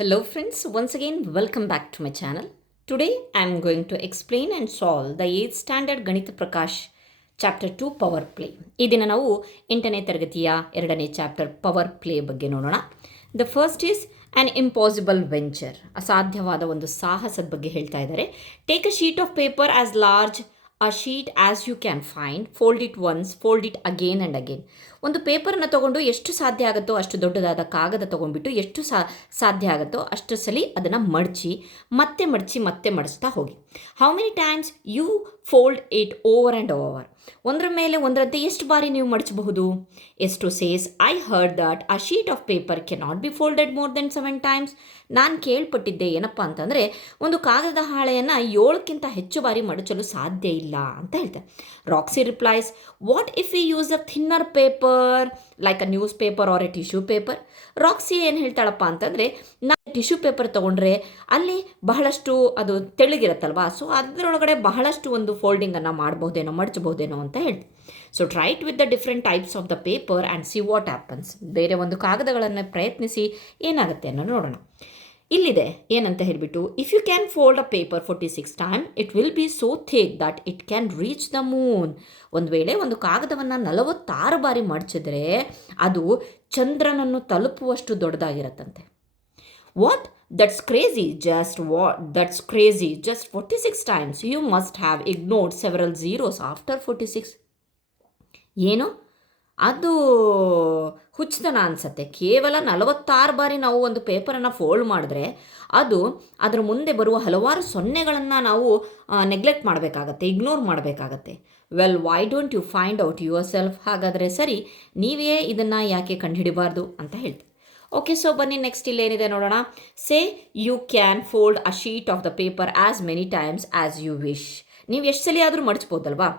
Hello friends, once again welcome back to my channel. Today I am going to explain and solve the 8th standard ಗಣಿತ Prakash chapter 2 power play. ಈ ದಿನ ನಾವು 8ನೇ ತರಗತಿಯ 2ನೇ chapter power play ಬಗ್ಗೆ ನೋಡೋಣ. The first is an impossible venture, ಅಸಾಧ್ಯವಾದ ಒಂದು ಸಾಹಸದ ಬಗ್ಗೆ ಹೇಳ್ತಾ ಇದ್ದಾರೆ. Take a sheet of paper as large a sheet as you can find, fold it once, fold it again and again. ಒಂದು ಪೇಪರ್ನ ತೊಗೊಂಡು ಎಷ್ಟು ಸಾಧ್ಯ ಆಗುತ್ತೋ ಅಷ್ಟು ದೊಡ್ಡದಾದ ಕಾಗದ ತೊಗೊಂಡ್ಬಿಟ್ಟು ಎಷ್ಟು ಸಾಧ್ಯ ಆಗುತ್ತೋ ಅಷ್ಟು ಸಲ ಅದನ್ನು ಮಡಚಿ ಮತ್ತೆ ಮಡಿಸ್ತಾ ಹೋಗಿ. How many times you fold it over and over. ಒಂದರ ಮೇಲೆ ಒಂದರಂತೆ ಎಷ್ಟು ಬಾರಿ ನೀವು ಮಡಚಬಹುದು? ಎಷ್ಟು says I heard that a sheet of paper can not be folded more than 7 times. ನಾನು ಕೇಳ್ಪಟ್ಟಿದ್ದೆ ಏನಪ್ಪ ಅಂತಂದರೆ ಒಂದು ಕಾಗದ ಹಾಳೆಯನ್ನು 7ಕ್ಕಿಂತ ಹೆಚ್ಚು ಬಾರಿ ಮಡಚಲು ಸಾಧ್ಯ ಇಲ್ಲ ಅಂತ ಹೇಳ್ತಾರೆ. Roxy replies, what if you use a thinner paper like a newspaper or a tissue paper? Roxy ಏನು ಹೇಳ್ತಾಳಪ್ಪ ಅಂತಂದರೆ, ನಾನು ಟಿಶ್ಯೂ ಪೇಪರ್ ತೊಗೊಂಡ್ರೆ ಅಲ್ಲಿ ಬಹಳಷ್ಟು ಅದು ತೆಳ್ಳಗಿರುತ್ತಲ್ವಾ, ಸೊ ಅದರೊಳಗಡೆ ಬಹಳಷ್ಟು ಒಂದು ಫೋಲ್ಡಿಂಗನ್ನು ಮಾಡ್ಬೋದೇನೋ, ಮಡಚಬಹುದೇನೋ ಅಂತ ಹೇಳ್ತೀವಿ. So try it with the different types of the paper and see what happens. ಬೇರೆ ಒಂದು ಕಾಗದಗಳನ್ನು ಪ್ರಯತ್ನಿಸಿ ಏನಾಗುತ್ತೆ ಅನ್ನೋ ನೋಡೋಣ. ಇಲ್ಲಿದೆ ಏನಂತ ಹೇಳಿಬಿಟ್ಟು, if you can fold a paper 46 time it will be so thick that it can reach the moon. ಒಂದು ವೇಳೆ ಒಂದು ಕಾಗದವನ್ನು 46 ಬಾರಿ ಮಡಚಿದ್ರೆ ಅದು ಚಂದ್ರನನ್ನು ತಲುಪುವಷ್ಟು ದೊಡ್ಡದಾಗಿರತ್ತಂತೆ. What? That's crazy. That's crazy. Just 46 times. You must have ignored several zeros after 46. ಏನು? ಅದು ಹುಚ್ಚತನ ಅನಿಸುತ್ತೆ. ಕೇವಲ 46 ಬಾರಿ ನಾವು ಒಂದು ಪೇಪರನ್ನು ಫೋಲ್ಡ್ ಮಾಡಿದ್ರೆ ಅದರ ಮುಂದೆ ಬರುವ ಹಲವಾರು ಸೊನ್ನೆಗಳನ್ನು ನಾವು ನೆಗ್ಲೆಕ್ಟ್ ಮಾಡಬೇಕಾಗತ್ತೆ, ಇಗ್ನೋರ್ ಮಾಡಬೇಕಾಗತ್ತೆ. Well, why don't you find out yourself? ಹಾಗಾದರೆ ಸರಿ, ನೀವೇ ಇದನ್ನು ಯಾಕೆ ಕಂಡುಹಿಡಿಬಾರ್ದು ಅಂತ ಹೇಳ್ತೀವಿ. ಓಕೆ, ಸೊ ಬನ್ನಿ ನೆಕ್ಸ್ಟ್ ಇಲ್ಲೇನಿದೆ ನೋಡೋಣ. Say you can fold a sheet of the paper as many times as you wish. ನೀವು ಎಷ್ಟು ಸಲ ಆದರೂ ಮಡಚ್ಬೋದಲ್ವಾ?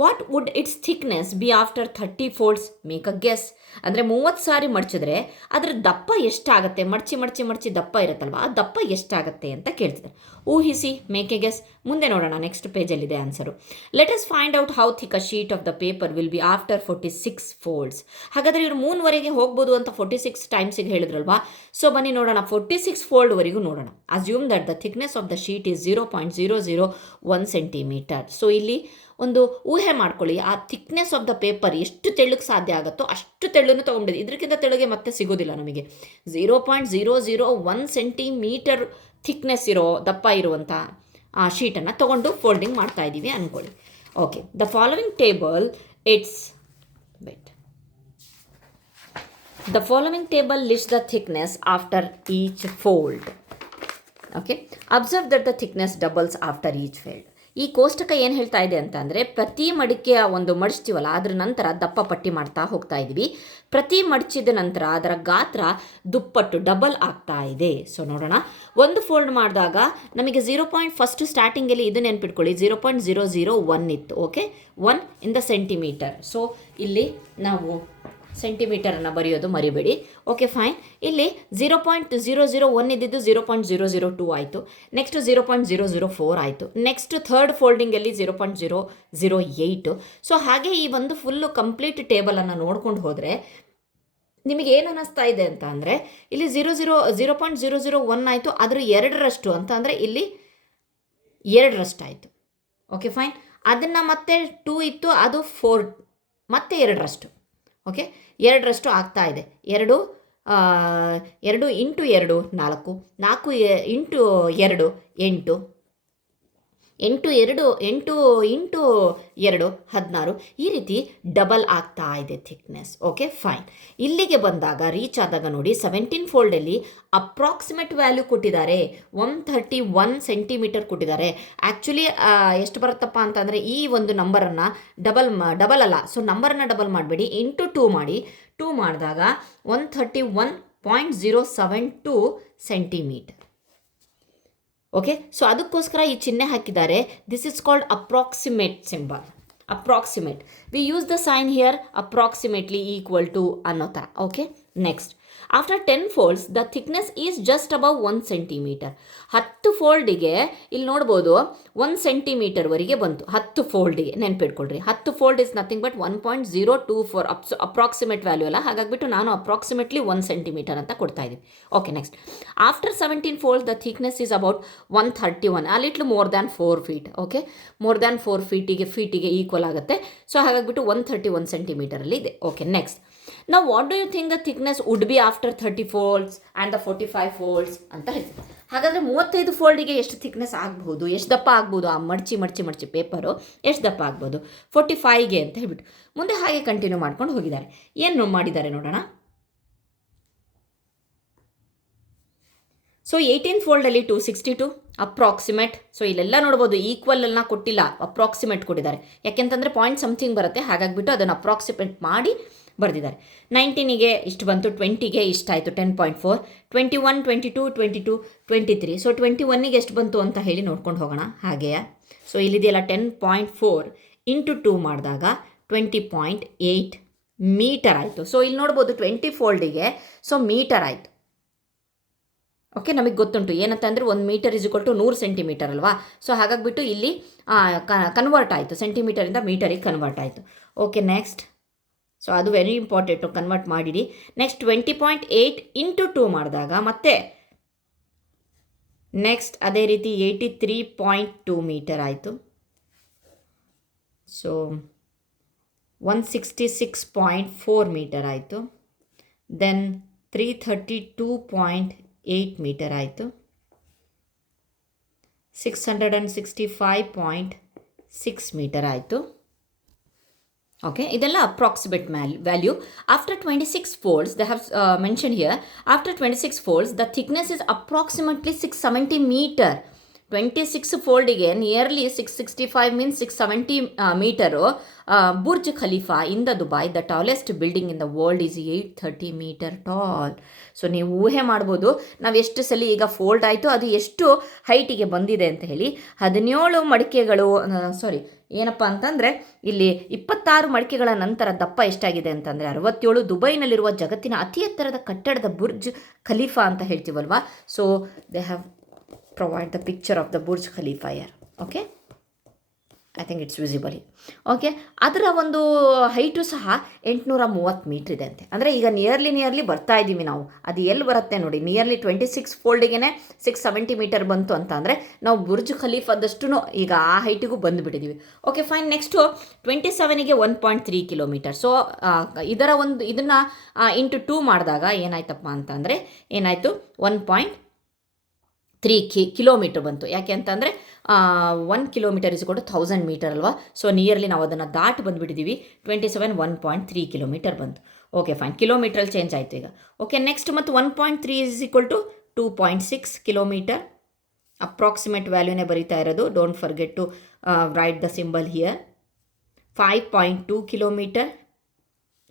What would its thickness be after 30 folds? Make a guess. ಅಂದರೆ 30 ಸಾರಿ ಮಡಚಿದ್ರೆ ಅದರ ದಪ್ಪ ಎಷ್ಟಾಗುತ್ತೆ? ಮಡಚಿ ದಪ್ಪ ಇರುತ್ತಲ್ವ, ಆ ದಪ್ಪ ಎಷ್ಟಾಗುತ್ತೆ ಅಂತ ಕೇಳ್ತಿದ್ದಾರೆ. ಊಹಿಸಿ, ಮೇಕ್ ಎ ಗೆಸ್. ಮುಂದೆ ನೋಡೋಣ, ನೆಕ್ಸ್ಟ್ ಪೇಜಲ್ಲಿದೆ answer. Let us find out how thick a sheet of the paper will be after 46 folds. ಹಾಗಾದರೆ ಇವರು 3ವರೆಗೆ ಹೋಗ್ಬೋದು ಅಂತ 46 ಟೈಮ್ಸಿಗೆ ಹೇಳಿದ್ರಲ್ವಾ. ಸೊ ಬನ್ನಿ ನೋಡೋಣ, 46 ಫೋಲ್ಡ್ವರೆಗೂ ನೋಡೋಣ. Assume that the thickness of the sheet is 0.001 centimetre. So ಇಲ್ಲಿ ಒಂದು ಊಹೆ ಮಾಡ್ಕೊಳ್ಳಿ, ಆ ಥಿಕ್ನೆಸ್ ಆಫ್ ದ ಪೇಪರ್ ಎಷ್ಟು ತೆಳ್ಳಗೆ ಸಾಧ್ಯ ಆಗುತ್ತೋ ಅಷ್ಟು ತೆಳ್ಳನ್ನು ತೊಗೊಂಡಿದೆ. ಇದಕ್ಕಿಂತ ತೆಳ್ಳಗೆ ಮತ್ತೆ ಸಿಗೋದಿಲ್ಲ ನಮಗೆ. 0.001 ಸೆಂಟಿಮೀಟರ್ ಥಿಕ್ನೆಸ್ ದಪ್ಪ ಇರುವಂಥ ಆ ಶೀಟನ್ನು ತೊಗೊಂಡು ಫೋಲ್ಡಿಂಗ್ ಮಾಡ್ತಾ ಇದ್ದೀವಿ ಅಂದ್ಕೊಳ್ಳಿ. Okay, the following table The following table lists the thickness after each fold. Okay, observe that the thickness doubles after each fold. ಈ ಕೋಷ್ಟಕ ಏನು ಹೇಳ್ತಾ ಇದೆ ಅಂತಂದರೆ, ಪ್ರತಿ ಮಡಿಕೆಯ ಒಂದು ಮಡಿಸ್ತೀವಲ್ಲ ಅದರ ನಂತರ ದಪ್ಪ ಪಟ್ಟಿ ಮಾಡ್ತಾ ಹೋಗ್ತಾ ಇದ್ದೀವಿ. ಪ್ರತಿ ಮಡಚಿದ ನಂತರ ಅದರ ಗಾತ್ರ ದುಪ್ಪಟ್ಟು ಡಬಲ್ ಆಗ್ತಾ ಇದೆ. ಸೊ ನೋಡೋಣ, ಒಂದು ಫೋಲ್ಡ್ ಮಾಡಿದಾಗ ನಮಗೆ ಫಸ್ಟ್ ಸ್ಟಾರ್ಟಿಂಗಲ್ಲಿ ಇದು ನೆನ್ಪಿಟ್ಕೊಳ್ಳಿ, 0.001 ಇತ್ತು. Okay, 1 in the centimetre. So ಇಲ್ಲಿ ನಾವು ಸೆಂಟಿಮೀಟರನ್ನು ಬರೆಯೋದು ಮರಿಬೇಡಿ. Okay, fine. ಇಲ್ಲಿ 0.001 ಇದ್ದಿದ್ದು 0.002 ಆಯಿತು. ನೆಕ್ಸ್ಟ್ 0.004 ಆಯಿತು. Next third ಫೋಲ್ಡಿಂಗಲ್ಲಿ 0.008. ಸೊ ಹಾಗೆ ಈ ಒಂದು ಫುಲ್ಲು ಕಂಪ್ಲೀಟ್ ಟೇಬಲನ್ನು ನೋಡ್ಕೊಂಡು ಹೋದರೆ ನಿಮಗೆ ಏನು ಅನ್ನಿಸ್ತಾ ಇದೆ ಅಂತ ಅಂದರೆ, ಇಲ್ಲಿ 0.001 ಆಯಿತು, ಅದರ 2ರಷ್ಟು ಅಂತ ಅಂದರೆ ಇಲ್ಲಿ 2ರಷ್ಟು ಆಯಿತು. Okay, fine. ಅದನ್ನು ಮತ್ತೆ 2 ಇತ್ತು, ಅದು 4, ಮತ್ತೆ 2ರಷ್ಟು. ಓಕೆ, 2ರಷ್ಟು ಆಗ್ತಾ ಇದೆ. 2 ಇಂಟು 2 4, 4 ಇಂಟು 2 8, 8 ಇಂಟು 2 16. ಈ ರೀತಿ ಡಬಲ್ ಆಗ್ತಾ ಇದೆ ಥಿಕ್ನೆಸ್. Okay, fine. ಇಲ್ಲಿಗೆ ಬಂದಾಗ ರೀಚ್ ಆದಾಗ ನೋಡಿ, 17 ಫೋಲ್ಡಲ್ಲಿ ಅಪ್ರಾಕ್ಸಿಮೇಟ್ ವ್ಯಾಲ್ಯೂ ಕೊಟ್ಟಿದ್ದಾರೆ, 131 ಸೆಂಟಿಮೀಟರ್ ಕೊಟ್ಟಿದ್ದಾರೆ. ಆ್ಯಕ್ಚುಲಿ ಎಷ್ಟು ಬರುತ್ತಪ್ಪ ಅಂತಂದರೆ, ಈ ಒಂದು ನಂಬರನ್ನು ಡಬಲ್ ಅಲ್ಲ, ಸೊ ನಂಬರನ್ನು ಡಬಲ್ ಮಾಡಬೇಡಿ, ಇಂಟು 2 ಮಾಡಿ. 2 ಮಾಡಿದಾಗ 131.072 ಸೆಂಟಿಮೀಟರ್. ಓಕೆ, ಸೊ ಅದಕ್ಕೋಸ್ಕರ ಈ ಚಿಹ್ನೆ ಹಾಕಿದ್ದಾರೆ. This is called approximate symbol. Approximate, we use the sign here, approximately equal to ಅನ್ನೋತಾ. Okay, next after 10 folds the thickness is just above 1 centimetre. 10 ಫೋಲ್ಡಿಗೆ ಇಲ್ಲಿ ನೋಡ್ಬೋದು 1 ಸೆಂಟಿಮೀಟರ್ವರೆಗೆ ಬಂತು. 10 ಫೋಲ್ಡಿಗೆ ನೆನ್ಪಿಟ್ಕೊಳ್ರಿ. 10 fold is nothing but 1.024 approximate value ಅಲ್ಲ, ಹಾಗಾಗಿಬಿಟ್ಟು ನಾನು ಅಪ್ರಾಕ್ಸಿಮೇಟ್ಲಿ 1 ಸೆಂಟಿಮೀಟರ್ ಅಂತ ಕೊಡ್ತಾ ಇದ್ದೀನಿ. Okay, next after 17 folds the thickness is about 131, a little more than 4 feet. Okay, more than 4 ಫೀಟಿಗೆ ಈಕ್ವಲ್ ಆಗುತ್ತೆ. ಸೊ ಹಾಗಾಗಿಬಿಟ್ಟು 131 ಸೆಂಟಿಮೀಟರಲ್ಲಿ ಇದೆ. ಓಕೆ, ನೆಕ್ಸ್ಟ್ ನಾವು what do you think the thickness would be after 30 folds and the 45 folds ಅಂತ ಹೇಳ್ತೀವಿ. ಹಾಗಾದರೆ 35 ಫೋಲ್ಡಿಗೆ ಎಷ್ಟು ಥಿಕ್ನೆಸ್ ಆಗ್ಬೋದು, ಎಷ್ಟು ದಪ್ಪ ಆಗ್ಬೋದು, ಆ ಮಡ್ಚಿ ಪೇಪರು ಎಷ್ಟು ದಪ್ಪ ಆಗ್ಬೋದು 45ಗೆ ಅಂತ ಹೇಳ್ಬಿಟ್ಟು ಮುಂದೆ ಹಾಗೆ ಕಂಟಿನ್ಯೂ ಮಾಡ್ಕೊಂಡು ಹೋಗಿದ್ದಾರೆ. ಏನು ಮಾಡಿದ್ದಾರೆ ನೋಡೋಣ. So 18 ಫೋಲ್ಡಲ್ಲಿ 262 approximate. ಸೊ ಇಲ್ಲೆಲ್ಲ ನೋಡ್ಬೋದು ಈಕ್ವಲ್ ಎಲ್ಲ ಕೊಟ್ಟಿಲ್ಲ, ಅಪ್ರಾಕ್ಸಿಮೇಟ್ ಕೊಟ್ಟಿದ್ದಾರೆ. ಯಾಕೆಂತಂದರೆ ಪಾಯಿಂಟ್ ಸಮಥಿಂಗ್ ಬರುತ್ತೆ, ಹಾಗಾಗಿಬಿಟ್ಟು ಅದನ್ನು ಅಪ್ರಾಕ್ಸಿಮೇಟ್ ಮಾಡಿ ಬರೆದಿದ್ದಾರೆ. 19ಗೆ ಇಷ್ಟು ಬಂತು, 20ಗೆ ಇಷ್ಟಾಯಿತು 10.4, 21, 22, 22, 23. ಸೊ 21ಗೆ ಎಷ್ಟು ಬಂತು ಅಂತ ಹೇಳಿ ನೋಡ್ಕೊಂಡು ಹೋಗೋಣ ಹಾಗೆಯೇ. ಸೊ ಇಲ್ಲಿದೆಯಲ್ಲ 10.4 ಇಂಟು 2 ಮಾಡಿದಾಗ 20.8 ಮೀಟರ್ ಆಯಿತು. ಸೊ ಇಲ್ಲಿ ನೋಡ್ಬೋದು 20 ಫೋಲ್ಡಿಗೆ ಸೊ ಮೀಟರ್ ಆಯಿತು. ಓಕೆ, ನಮಗೆ ಗೊತ್ತುಂಟು ಏನಂತಂದರೆ 1 metre is equal to 100 centimetre ಅಲ್ವಾ. ಸೊ ಹಾಗಾಗಿಬಿಟ್ಟು ಇಲ್ಲಿ ಕನ್ವರ್ಟ್ ಆಯಿತು, ಸೆಂಟಿಮೀಟರಿಂದ ಮೀಟರಿಗೆ ಕನ್ವರ್ಟ್ ಆಯಿತು. Okay, next. ಸೊ ಅದು ವೆರಿ ಇಂಪಾರ್ಟೆಂಟು, ಕನ್ವರ್ಟ್ ಮಾಡಿಡಿ. ನೆಕ್ಸ್ಟ್ 20.8 ಇಂಟು 2 ಮಾಡಿದಾಗ ಮತ್ತೆ ನೆಕ್ಸ್ಟ್ ಅದೇ ರೀತಿ 83.2 ಮೀಟರ್ ಆಯಿತು. ಸೊ 166.4 ಮೀಟರ್ ಆಯಿತು. ದೆನ್ 332.8 ಮೀಟರ್ ಆಯಿತು. 665.6 ಮೀಟರ್ ಆಯಿತು. ಓಕೆ, ಇದೆಲ್ಲ approximate value. After 26 folds, they have mentioned here, after 26 folds, the thickness is approximately 670 meter. 26 ಫೋಲ್ಡಿಗೆ nearly 665 means 670 metre. Burj Khalifa in the Dubai, the tallest building in the world is 830 metre tall. So ನೀವು ಊಹೆ ಮಾಡ್ಬೋದು ನಾವು ಎಷ್ಟು ಸಲ ಈಗ fold ಆಯಿತು, ಅದು ಎಷ್ಟು ಹೈಟಿಗೆ ಬಂದಿದೆ ಅಂತ ಹೇಳಿ. 17 ಮಡಿಕೆಗಳು ಏನಪ್ಪ ಅಂತಂದರೆ ಇಲ್ಲಿ 26 ಮಡಿಕೆಗಳ ನಂತರ ದಪ್ಪ ಎಷ್ಟಾಗಿದೆ ಅಂತಂದರೆ 67. ದುಬೈನಲ್ಲಿರುವ ಜಗತ್ತಿನ ಅತಿ ಎತ್ತರದ ಕಟ್ಟಡದ ಬುರ್ಜ್ ಖಲೀಫಾ ಅಂತ ಹೇಳ್ತೀವಲ್ವಾ. So they have provide the picture of the Burj Khalifa here. Okay, I think it's visible here. Okay, ಅದರ ಒಂದು ಹೈಟು ಸಹ 830 ಮೀಟ್ರ್ ಇದೆ ಅಂತೆ. ಅಂದರೆ ಈಗ ನಿಯರ್ಲಿ ಬರ್ತಾ ಇದ್ದೀವಿ ನಾವು. ಅದು ಎಲ್ಲಿ ಬರುತ್ತೆ ನೋಡಿ, ನಿಯರ್ಲಿ 26 ಫೋಲ್ಡಿಗೆ 670 ಮೀಟರ್ ಬಂತು ಅಂತ ಅಂದರೆ ನಾವು ಬುರ್ಜ್ ಖಲೀಫಾದಷ್ಟು ಈಗ ಆ ಹೈಟಿಗೂ ಬಂದುಬಿಟ್ಟಿದ್ದೀವಿ. Okay, fine. ನೆಕ್ಸ್ಟು 27ಗೆ 1.3 ಕಿಲೋಮೀಟರ್. ಸೊ ಇದನ್ನು ಇಂಟು 2 ಮಾಡಿದಾಗ ಏನಾಯ್ತಪ್ಪ ಅಂತಂದರೆ ಏನಾಯಿತು 1.3 ಕಿಲೋಮೀಟರ್ ಬಂತು. ಯಾಕೆ ಅಂತಂದರೆ 1 ಕಿಲೋಮೀಟರ್ ಇಸ್ ಕೊಟ್ಟು 1000 ಮೀಟರ್ ಅಲ್ವಾ. ಸೊ ನಿಯರ್ಲಿ ನಾವು ಅದನ್ನು ದಾಟಿ ಬಂದುಬಿಟ್ಟಿದ್ದೀವಿ. 27 1.3 ಕಿಲೋಮೀಟರ್ ಬಂತು. Okay, fine. ಕಿಲೋಮೀಟ್ರಲ್ಲಿ ಚೇಂಜ್ ಆಯಿತು ಈಗ. ಓಕೆ, ನೆಕ್ಸ್ಟ್ ಮತ್ತು 1.3 is equal to 2.6 kilometre. Approximate ವ್ಯಾಲ್ಯೂನೇ ಬರೀತಾ ಇರೋದು. Don't forget to write the symbol here. 5.2 kilometre.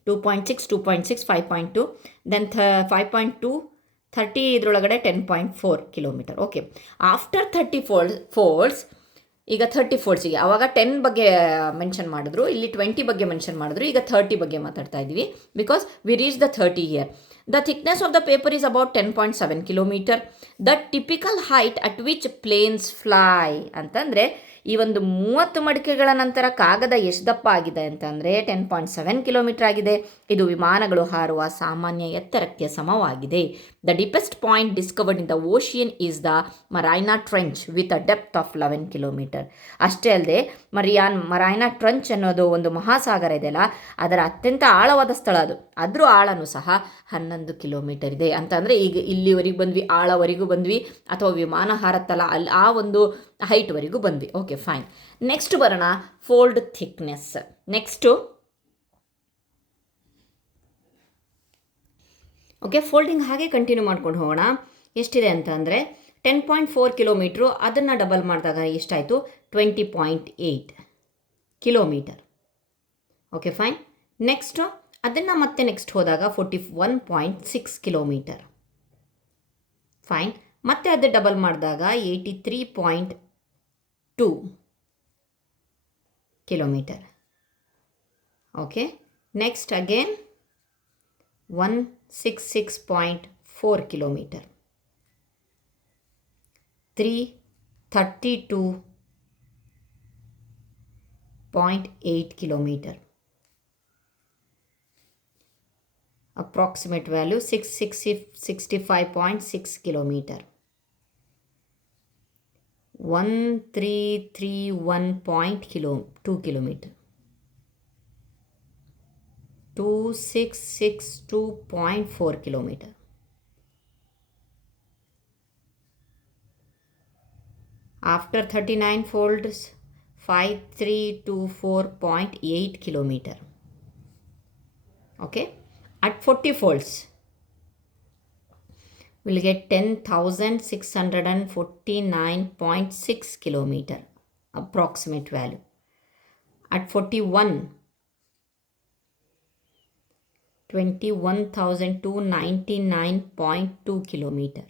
2.6, 5.2. Then 5.2 30 ಇದರೊಳಗಡೆ 10.4 ಕಿಲೋಮೀಟರ್. ಓಕೆ, ಆಫ್ಟರ್ 30 ಫೋಲ್ಡ್ಸ್ ಈಗ 30 ಫೋಲ್ಡ್ಸಿಗೆ ಆವಾಗ 10 ಬಗ್ಗೆ ಮೆನ್ಷನ್ ಮಾಡಿದ್ರು, ಇಲ್ಲಿ 20 ಬಗ್ಗೆ ಮೆನ್ಷನ್ ಮಾಡಿದ್ರು, ಈಗ 30 ಬಗ್ಗೆ ಮಾತಾಡ್ತಾ ಇದ್ದೀವಿ. Because we reach the 30 year. The thickness of the paper is about 10.7 kilometre. The typical height at which planes fly ಅಂತಂದರೆ ಈ ಒಂದು 30 ಮಡಿಕೆಗಳ ನಂತರ ಕಾಗದ ಎಷ್ಟು ದಪ್ಪ ಆಗಿದೆ ಅಂತಂದರೆ 10.7 ಕಿಲೋಮೀಟರ್ ಆಗಿದೆ. ಇದು ವಿಮಾನಗಳು ಹಾರುವ ಸಾಮಾನ್ಯ ಎತ್ತರಕ್ಕೆ ಸಮವಾಗಿದೆ. The deepest point discovered in the ocean is the Mariana trench with a depth of 11 kilometre. ಅಷ್ಟೇ ಅಲ್ಲದೆ ಮರೈನಾ ಟ್ರೆಂಚ್ ಅನ್ನೋದು ಒಂದು ಮಹಾಸಾಗರ ಇದೆಯಲ್ಲ, ಅದರ ಅತ್ಯಂತ ಆಳವಾದ ಸ್ಥಳ ಅದು. ಅದರ ಆಳನೂ ಸಹ 11 ಕಿಲೋಮೀಟರ್ ಇದೆ. ಅಂತಂದರೆ ಈಗ ಇಲ್ಲಿವರೆಗೂ ಬಂದ್ವಿ, ಆಳವರೆಗೂ ಬಂದ್ವಿ, ಅಥವಾ ವಿಮಾನ ಹಾರತ್ತಲ್ಲ ಅಲ್ಲಿ ಆ ಒಂದು ಹೈಟ್ವರೆಗೂ ಬಂದ್ವಿ. Okay, fine. ನೆಕ್ಸ್ಟ್ ಬರೋಣ fold thickness. Next okay, folding ಹಾಗೆ ಕಂಟಿನ್ಯೂ ಮಾಡ್ಕೊಂಡು ಹೋಗೋಣ. ಎಷ್ಟಿದೆ ಅಂತ ಅಂದರೆ 10.4 ಕಿಲೋಮೀಟ್ರು. ಅದನ್ನು ಡಬಲ್ ಮಾಡಿದಾಗ ಎಷ್ಟಾಯಿತು 20.8 ಕಿಲೋಮೀಟರ್. Okay, fine. ನೆಕ್ಸ್ಟು ಅದನ್ನು ಮತ್ತೆ ನೆಕ್ಸ್ಟ್ ಹೋದಾಗ 41.6 ಕಿಲೋಮೀಟರ್. ಫೈನ್. ಮತ್ತೆ ಅದು ಡಬಲ್ ಮಾಡಿದಾಗ 83.2 kilometre. Okay, next again 166.4 kilometer. 332.8 kilometer. Approximate value 65.6 kilometer. 1331.2 kilometer. 2662.4 kilometer. After 39 folds, 5324.8 kilometer. Okay, at 40 folds, we'll get 10,649.6 kilometer approximate value. At 41, 21,299.2 kilometer.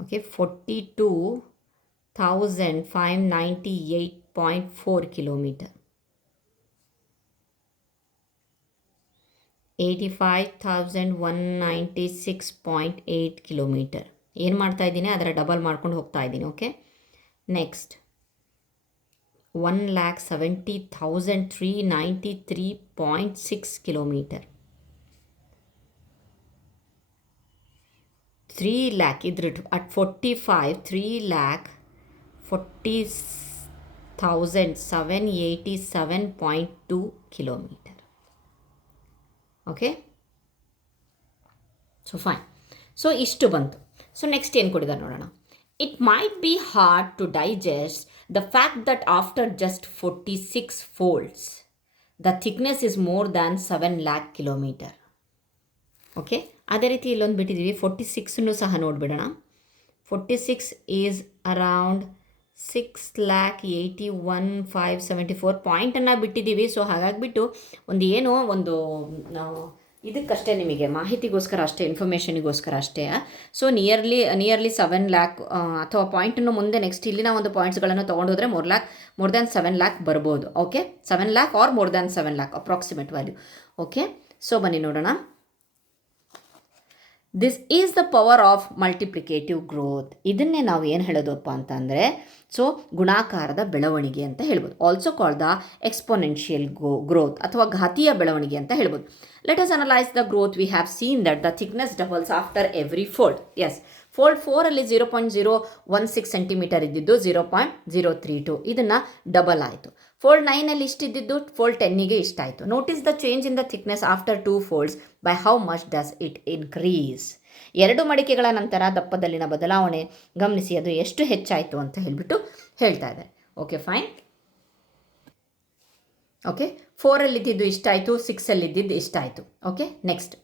Okay, 42,598.4 kilometer. 85,196.8 kilometer. ಏನು ಮಾಡ್ತಾ ಇದ್ದೀನಿ ಅದರ double ಮಾಡ್ಕೊಂಡು ಹೋಗ್ತಾ ಇದ್ದೀನಿ. Okay, next 1,70,393.6 kilometer. 3 lakh ಇದ್ರದ್ದು at 45, 3,40,787.2 kilometer. Okay, so fine. So ಇಷ್ಟು ಬಂತು. ಸೊ ನೆಕ್ಸ್ಟ್ ಏನು ಕೊಡಿದ್ದಾರೆ ನೋಡೋಣ. It might be hard to digest the fact that after just 46 folds, the thickness is more than 7 lakh kilometer. Okay, ಅದೇ ರೀತಿ ಇಲ್ಲೊಂದು ಬಿಟ್ಟಿದ್ದೀವಿ 46 ಸಹ ನೋಡಿಬಿಡೋಣ. 46 is around 6,81,574 ಪಾಯಿಂಟನ್ನು ಬಿಟ್ಟಿದ್ದೀವಿ. So ಹಾಗಾಗಿಬಿಟ್ಟು ಒಂದು ಇದಕ್ಕಷ್ಟೇ, ನಿಮಗೆ ಮಾಹಿತಿಗೋಸ್ಕರ ಅಷ್ಟೇ, ಇನ್ಫಾರ್ಮೇಷನಿಗೋಸ್ಕರ ಅಷ್ಟೇ. ಸೊ ನಿಯರ್ಲಿ 7 ಲ್ಯಾಕ್ ಅಥವಾ ಪಾಯಿಂಟನ್ನು ಮುಂದೆ ನೆಕ್ಸ್ಟ್ ಇಲ್ಲಿನ ಒಂದು ಪಾಯಿಂಟ್ಸ್ಗಳನ್ನು ತೊಗೊಂಡೋದ್ರೆ ಮೋರ್ ದ್ಯಾನ್ 7 ಲ್ಯಾಕ್ ಬರ್ಬೋದು. Okay, 7 lakh or more than 7 lakh approximate value. Okay, so ಬನ್ನಿ ನೋಡೋಣ. This is the power of multiplicative growth. ಇದನ್ನೇ ನಾವು ಏನು ಹೇಳೋದಪ್ಪ ಅಂತಂದರೆ, ಸೊ ಗುಣಾಕಾರದ ಬೆಳವಣಿಗೆ ಅಂತ ಹೇಳ್ಬೋದು. Also called the exponential growth ಅಥವಾ ಘಾತೀಯ ಬೆಳವಣಿಗೆ ಅಂತ ಹೇಳ್ಬೋದು. Let us analyse the growth. We have seen that the thickness doubles after every fold. Yes, fold 4ಅಲ್ಲಿ 0.016 ಸೆಂಟಿಮೀಟರ್ ಇದ್ದಿದ್ದು 0.032, ಇದನ್ನು ಡಬಲ್ ಆಯಿತು. ಫೋಲ್ಡ್ 9ಅಲ್ಲಿ ಇಷ್ಟಿದ್ದು ಫೋಲ್ಡ್ 10ಗೆ ಇಷ್ಟಾಯಿತು. Notice the change in the thickness after 2 folds. By how much does it increase. 2 ಮಡಿಕೆಗಳ ನಂತರ ದಪ್ಪದಲ್ಲಿನ ಬದಲಾವಣೆ ಗಮನಿಸಿ, ಅದು ಎಷ್ಟು ಹೆಚ್ಚಾಯಿತು ಅಂತ ಹೇಳಿಬಿಟ್ಟು ಹೇಳ್ತಾ ಇದ್ದಾರೆ. Okay, fine. ಓಕೆ, 4ಅಲ್ಲಿದ್ದು ಇಷ್ಟಾಯಿತು, 6ಅಲ್ಲಿದ್ದು ಇಷ್ಟಾಯಿತು. Okay, next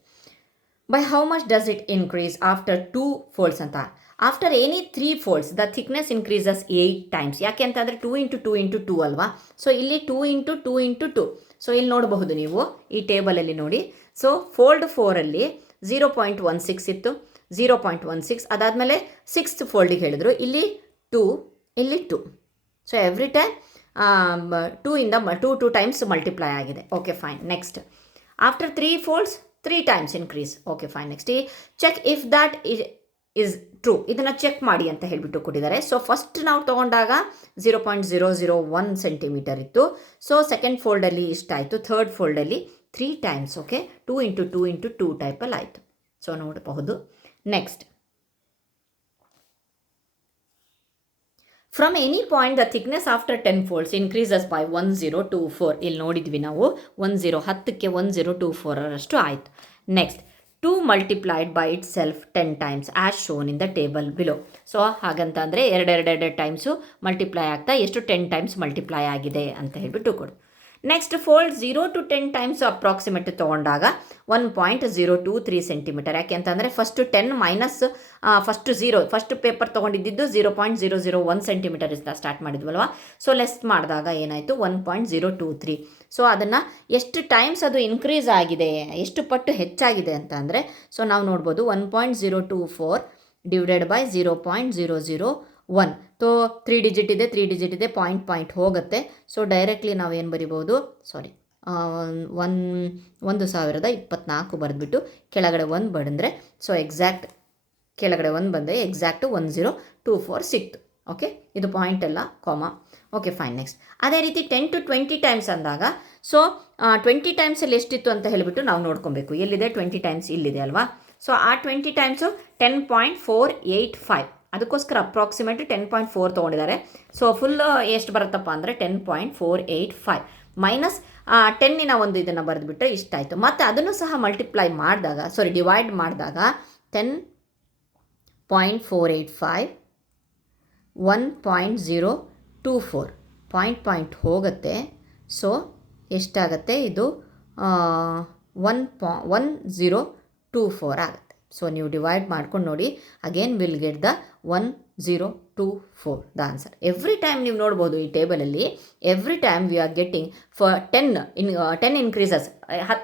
by how much does it increase after 2 folds ಅಂತ. After any 3 folds the thickness increases 8 times. ಯಾಕೆ ಅಂತಂದರೆ 2 × 2 × 2 ಅಲ್ವಾ. ಸೊ ಇಲ್ಲಿ 2 × 2 × 2. ಸೊ ಇಲ್ಲಿ ನೋಡಬಹುದು ನೀವು ಈ ಟೇಬಲಲ್ಲಿ ನೋಡಿ. ಸೊ ಫೋಲ್ಡ್ 4ಅಲ್ಲಿ 0.16 ಇತ್ತು, 0.16. ಅದಾದಮೇಲೆ 6th ಫೋಲ್ಡಿಗೆ ಹೇಳಿದ್ರು, ಇಲ್ಲಿ 2, ಇಲ್ಲಿ 2. So every time 2 times multiply ಆಗಿದೆ. Okay, fine. Next after 3 folds 3 times increase. Okay, fine. Next check if that is true. ಇದನ್ನು ಚೆಕ್ ಮಾಡಿ ಅಂತ ಹೇಳಿಬಿಟ್ಟು ಕೊಟ್ಟಿದ್ದಾರೆ. ಸೊ ಫಸ್ಟ್ ನಾವು ತೊಗೊಂಡಾಗ 0.001 ಸೆಂಟಿಮೀಟರ್ ಇತ್ತು. ಸೊ ಸೆಕೆಂಡ್ ಫೋಲ್ಡಲ್ಲಿ ಇಷ್ಟಾಯಿತು, ಥರ್ಡ್ ಫೋಲ್ಡಲ್ಲಿ 3 times. ಓಕೆ, 2 × 2 × 2 ಟೈಪಲ್ಲಿ ಆಯಿತು. ಸೊ ನೋಡಬಹುದು. Next from any point the thickness after 10 folds increases by 1024. ಇಲ್ಲಿ ನೋಡಿದ್ವಿ ನಾವು 10ಕ್ಕೆ 1024 ಆಯಿತು. ನೆಕ್ಸ್ಟ್ 2 multiplied by itself 10 times as shown in the table below. So ಹಾಗಂತಂದರೆ ಎರಡು ಟೈಮ್ಸು ಮಲ್ಟಿಪ್ಲೈ ಆಗ್ತಾ ಎಷ್ಟು 10 times ಮಲ್ಟಿಪ್ಲೈ ಆಗಿದೆ ಅಂತ ಹೇಳ್ಬಿಟ್ಟು ಕೊಡು. Next fold 0 to 10 times approximate ತೊಗೊಂಡಾಗ 1.023 ಸೆಂಟಿಮೀಟರ್. ಯಾಕೆ ಅಂತಂದರೆ first 10 minus first 0, first paper ತೊಗೊಂಡಿದ್ದು 0.001 ಸೆಂಟಿಮೀಟರ್ ಇಂದ ಸ್ಟಾರ್ಟ್ ಮಾಡಿದ್ವಲ್ವ. ಸೊ ಲೆಸ್ ಮಾಡಿದಾಗ ಏನಾಯಿತು 1.023. ಸೊ ಅದನ್ನು ಎಷ್ಟು ಟೈಮ್ಸ್ ಅದು ಇನ್ಕ್ರೀಸ್ ಆಗಿದೆ, ಎಷ್ಟು ಪಟ್ಟು ಹೆಚ್ಚಾಗಿದೆ ಅಂತ ಅಂದರೆ, ಸೊ ನಾವು ನೋಡ್ಬೋದು 1.024 ಡಿವೈಡೆಡ್ ಬೈ 0.001. ಸೊ 3 ಡಿಜಿಟ್ ಇದೆ, ಪಾಯಿಂಟ್ ಹೋಗುತ್ತೆ. ಸೊ ಡೈರೆಕ್ಟ್ಲಿ ನಾವು ಏನು ಬರಿಬೋದು, 1024 ಬರೆದ್ಬಿಟ್ಟು ಕೆಳಗಡೆ 1 ಬರೆದ್ರೆ ಸೊ ಎಕ್ಸಾಕ್ಟ್ ಕೆಳಗಡೆ 1 ಬಂದರೆ ಎಕ್ಸಾಕ್ಟು 1024 ಸಿಕ್ತು. ಓಕೆ, ಇದು ಪಾಯಿಂಟ್ ಅಲ್ಲ, ಕಾಮಾ. Okay fine. ನೆಕ್ಸ್ಟ್ ಅದೇ ರೀತಿ 10 to 20 ಟೈಮ್ಸ್ ಅಂದಾಗ ಸೊ 20 ಟೈಮ್ಸಲ್ಲಿ ಎಷ್ಟಿತ್ತು ಅಂತ ಹೇಳಿಬಿಟ್ಟು ನಾವು ನೋಡ್ಕೊಬೇಕು. ಎಲ್ಲಿದೆ 20 ಟೈಮ್ಸ್? ಇಲ್ಲಿದೆ ಅಲ್ವಾ. ಸೊ ಆ 20 ಟೈಮ್ಸು 10.485, ಅದಕ್ಕೋಸ್ಕರ ಅಪ್ರಾಕ್ಸಿಮೇಟ್ 10.4 ತೊಗೊಂಡಿದ್ದಾರೆ. ಸೊ ಫುಲ್ ಎಷ್ಟು ಬರುತ್ತಪ್ಪ ಅಂದರೆ 10.485 ಮೈನಸ್ 10ನ ಒಂದು ಇದನ್ನು ಬರೆದುಬಿಟ್ರೆ ಇಷ್ಟಾಯಿತು. ಮತ್ತು ಅದನ್ನು ಸಹ ಮಲ್ಟಿಪ್ಲೈ ಮಾಡಿದಾಗ ಡಿವೈಡ್ ಮಾಡಿದಾಗ 10.485 1.024 ಪಾಯಿಂಟ್ ಹೋಗುತ್ತೆ. ಸೊ ಎಷ್ಟಾಗುತ್ತೆ? ಇದು 1024 ಆಗುತ್ತೆ. ಸೊ ನೀವು ಡಿವೈಡ್ ಮಾಡ್ಕೊಂಡು ನೋಡಿ. Again will get the 1024 the answer. Every time ನೀವು ನೋಡ್ಬೋದು ಈ ಟೇಬಲಲ್ಲಿ, every time we are getting for 10 increases.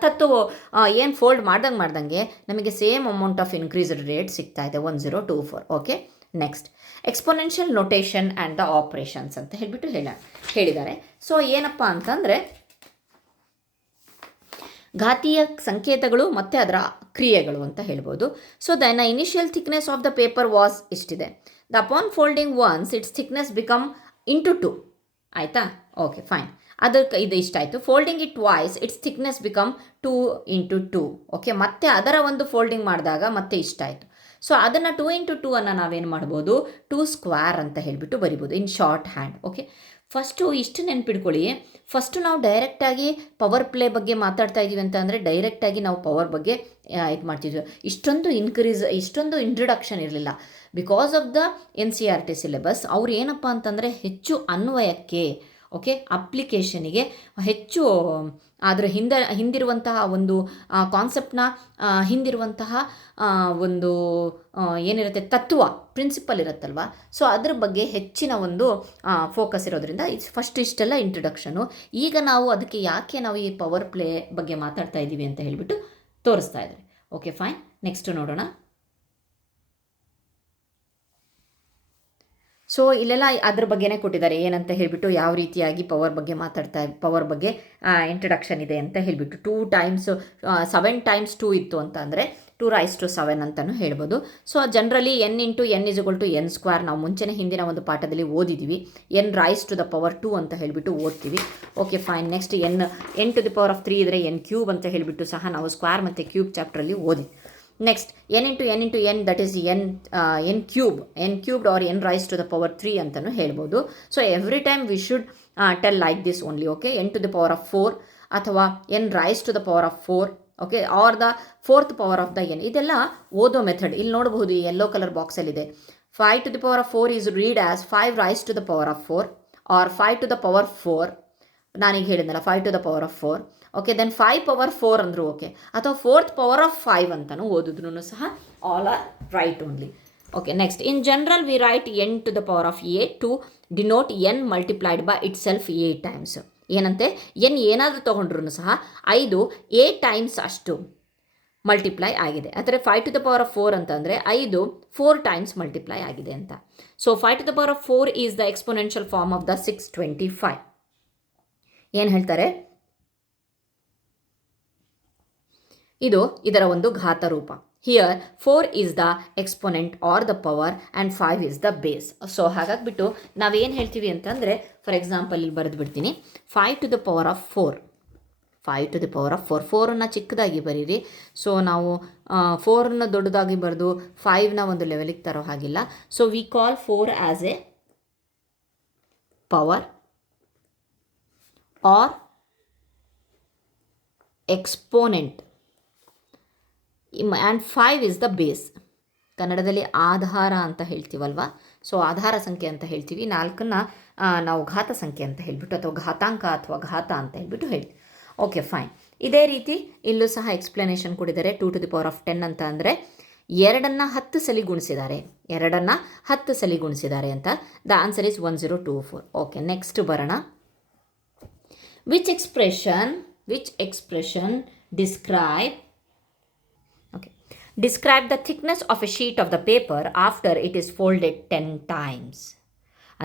10 ಏನು ಫೋಲ್ಡ್ ಮಾಡ್ದಂಗೆ ನಮಗೆ same amount of increased rate ಸಿಗ್ತಾ ಇದೆ, 1024. Okay, next exponential notation and the operations ಅಂತ ಹೇಳಿಬಿಟ್ಟು ಹೇಳಿದ್ದಾರೆ. ಸೊ ಏನಪ್ಪ ಅಂತಂದರೆ ಘಾತೀಯ ಸಂಕೇತಗಳು ಮತ್ತು ಅದರ ಕ್ರಿಯೆಗಳು ಅಂತ ಹೇಳ್ಬೋದು. So the initial thickness of the paper was ಇಷ್ಟಿದೆ. The upon folding once its thickness become into 2. ಆಯಿತಾ? Okay fine. ಅದಕ್ಕೆ ಇದು ಇಷ್ಟ ಆಯಿತು. Folding it twice its thickness become 2 into 2. Okay, ಮತ್ತೆ ಅದರ ಒಂದು ಫೋಲ್ಡಿಂಗ್ ಮಾಡಿದಾಗ ಮತ್ತೆ ಇಷ್ಟ ಆಯಿತು. ಸೊ ಅದನ್ನು 2 into 2 ಅನ್ನು ನಾವೇನು ಮಾಡ್ಬೋದು? 2 ಸ್ಕ್ವೇರ್ ಅಂತ ಹೇಳಿಬಿಟ್ಟು ಬರಿಬೋದು in short hand. Okay, first ಇಷ್ಟು ನೆನ್ಪಿಡ್ಕೊಳ್ಳಿ. ಫಸ್ಟು ನಾವು ಡೈರೆಕ್ಟಾಗಿ ಪವರ್ ಪ್ಲೇ ಬಗ್ಗೆ ಮಾತಾಡ್ತಾ ಇದ್ದೀವಿ ಅಂತ ಅಂದರೆ ಡೈರೆಕ್ಟಾಗಿ ನಾವು ಪವರ್ ಬಗ್ಗೆ ಇದು ಮಾಡ್ತಿದ್ವಿ. ಇಷ್ಟೊಂದು ಇಂಟ್ರೊಡಕ್ಷನ್ ಇರಲಿಲ್ಲ. Because of the NCERT syllabus ಅವ್ರು ಏನಪ್ಪ ಅಂತಂದರೆ ಹೆಚ್ಚು ಅನ್ವಯಕ್ಕೆ, ಓಕೆ, ಅಪ್ಲಿಕೇಶನಿಗೆ ಹೆಚ್ಚು ಅದರ ಹಿಂದಿರುವಂತಹ ಒಂದು ಕಾನ್ಸೆಪ್ಟ್ನ ಹಿಂದಿರುವಂತಹ ಒಂದು ಏನಿರುತ್ತೆ ತತ್ವ, ಪ್ರಿನ್ಸಿಪಲ್ ಇರುತ್ತಲ್ವ. ಸೊ ಅದ್ರ ಬಗ್ಗೆ ಹೆಚ್ಚಿನ ಒಂದು ಫೋಕಸ್ ಇರೋದ್ರಿಂದ ಫಸ್ಟ್ ಇಷ್ಟೆಲ್ಲ ಇಂಟ್ರೊಡಕ್ಷನು. ಈಗ ನಾವು ಅದಕ್ಕೆ ಯಾಕೆ ನಾವು ಈ ಪವರ್ ಪ್ಲೇ ಬಗ್ಗೆ ಮಾತಾಡ್ತಾ ಇದ್ದೀವಿ ಅಂತ ಹೇಳಿಬಿಟ್ಟು ತೋರಿಸ್ತಾ ಇದ್ದಾರೆ. Okay fine. ನೆಕ್ಸ್ಟ್ ನೋಡೋಣ. ಸೊ ಇಲ್ಲೆಲ್ಲ ಅದ್ರ ಬಗ್ಗೆನೇ ಕೊಟ್ಟಿದ್ದಾರೆ, ಏನಂತ ಹೇಳಿಬಿಟ್ಟು ಯಾವ ರೀತಿಯಾಗಿ ಪವರ್ ಬಗ್ಗೆ ಇಂಟ್ರಡಕ್ಷನ್ ಇದೆ ಅಂತ ಹೇಳಿಬಿಟ್ಟು 2 times 7 times 2 ಇತ್ತು ಅಂತ ಅಂದರೆ 2⁻7 ಅಂತಲೂ ಹೇಳ್ಬೋದು. So generally n into n = n² ನಾವು ಮುಂಚೆನೇ ಹಿಂದಿನ ಒಂದು ಪಾಠದಲ್ಲಿ ಓದಿದ್ದೀವಿ. n⁻2 ಅಂತ ಹೇಳಿಬಿಟ್ಟು ಓದ್ತೀವಿ. Okay fine. ನೆಕ್ಸ್ಟ್ n⁻3 ಇದ್ದರೆ n³ ಅಂತ ಹೇಳಿಬಿಟ್ಟು ಸಹ ನಾವು ಸ್ಕ್ವೇರ್ ಮತ್ತು ಕ್ಯೂಬ್ ಚಾಪ್ಟ್ರಲ್ಲಿ ಓದಿದ್ವಿ. Next n into n that is n³ or n⁻3 ಅಂತಲೂ ಹೇಳ್ಬೋದು. So every time we should tell like this only. Okay, n⁻4 ಅಥವಾ n⁻4, okay, or the 4th power of the n. ಇದೆಲ್ಲ ಓದೋ method ಇಲ್ಲಿ ನೋಡಬಹುದು. ಈ ಯೆಲ್ಲೋ ಕಲರ್ ಬಾಕ್ಸಲ್ಲಿದೆ. 5⁴ is read as 5⁻4 or 5⁴. ನಾನೀಗ ಹೇಳಿದ್ನಲ್ಲ 5⁴. ಓಕೆ, ದೆನ್ 5⁴ ಅಂದರು ಓಕೆ, ಅಥವಾ 4th power ಆಫ್ 5 ಅಂತಲೂ ಓದಿದ್ರು ಸಹ all are right only. Okay, next in general we write n⁴ to denote n multiplied by itself 8 times. ಏನಂತೆ, n ಏನಾದರೂ ತೊಗೊಂಡ್ರು ಸಹ 5 8 times ಅಷ್ಟು ಮಲ್ಟಿಪ್ಲೈ ಆಗಿದೆ. ಅಂದರೆ 5⁴ ಅಂತಂದರೆ 5 4 times ಮಲ್ಟಿಪ್ಲೈ ಆಗಿದೆ ಅಂತ. So 5⁴ is the exponential form of the 625. ಏನು ಹೇಳ್ತಾರೆ? ಇದು ಇದರ ಒಂದು ಘಾತ ರೂಪ. Here 4 is the exponent or the power and 5 is the base. So ಹಾಗಾಗಿಬಿಟ್ಟು ನಾವೇನು ಹೇಳ್ತೀವಿ ಅಂತಂದರೆ, ಫಾರ್ ಎಕ್ಸಾಂಪಲ್ ಇಲ್ಲಿ ಬರೆದು ಬಿಡ್ತೀನಿ. 5⁴. 4ನ್ನು ಚಿಕ್ಕದಾಗಿ ಬರೀರಿ. ಸೊ ನಾವು 4ನ್ನು ದೊಡ್ಡದಾಗಿ ಬರೆದು 5ನ ಒಂದು ಲೆವೆಲಿಗೆ ತರೋ ಹಾಗಿಲ್ಲ. So we call 4 as a power or exponent and 5 is the base. ಕನ್ನಡದಲ್ಲಿ ಆಧಾರ ಅಂತ ಹೇಳ್ತೀವಲ್ವ. ಸೊ ಆಧಾರ ಸಂಖ್ಯೆ ಅಂತ ಹೇಳ್ತೀವಿ. 4ನ್ನು ನಾವು ಘಾತ ಸಂಖ್ಯೆ ಅಂತ ಹೇಳಿಬಿಟ್ಟು ಅಥವಾ ಘಾತಾಂಕ ಅಥವಾ ಘಾತ ಅಂತ ಹೇಳ್ಬಿಟ್ಟು ಹೇಳ್ತೀವಿ. Okay fine. ಇದೇ ರೀತಿ ಇಲ್ಲೂ ಸಹ ಎಕ್ಸ್ಪ್ಲನೇಷನ್ ಕೊಟ್ಟಿದ್ದಾರೆ. 2⁻10 ಅಂತ ಅಂದರೆ 2ನ್ನು 10 ಸಲ ಗುಣಿಸಿದ್ದಾರೆ, 2ನ್ನು 10 ಸಲ ಗುಣಿಸಿದ್ದಾರೆ ಅಂತ. The answer is 1024. Okay, next ಬರೋಣ. Which expression describe the thickness of a sheet of the paper after it is folded 10 times.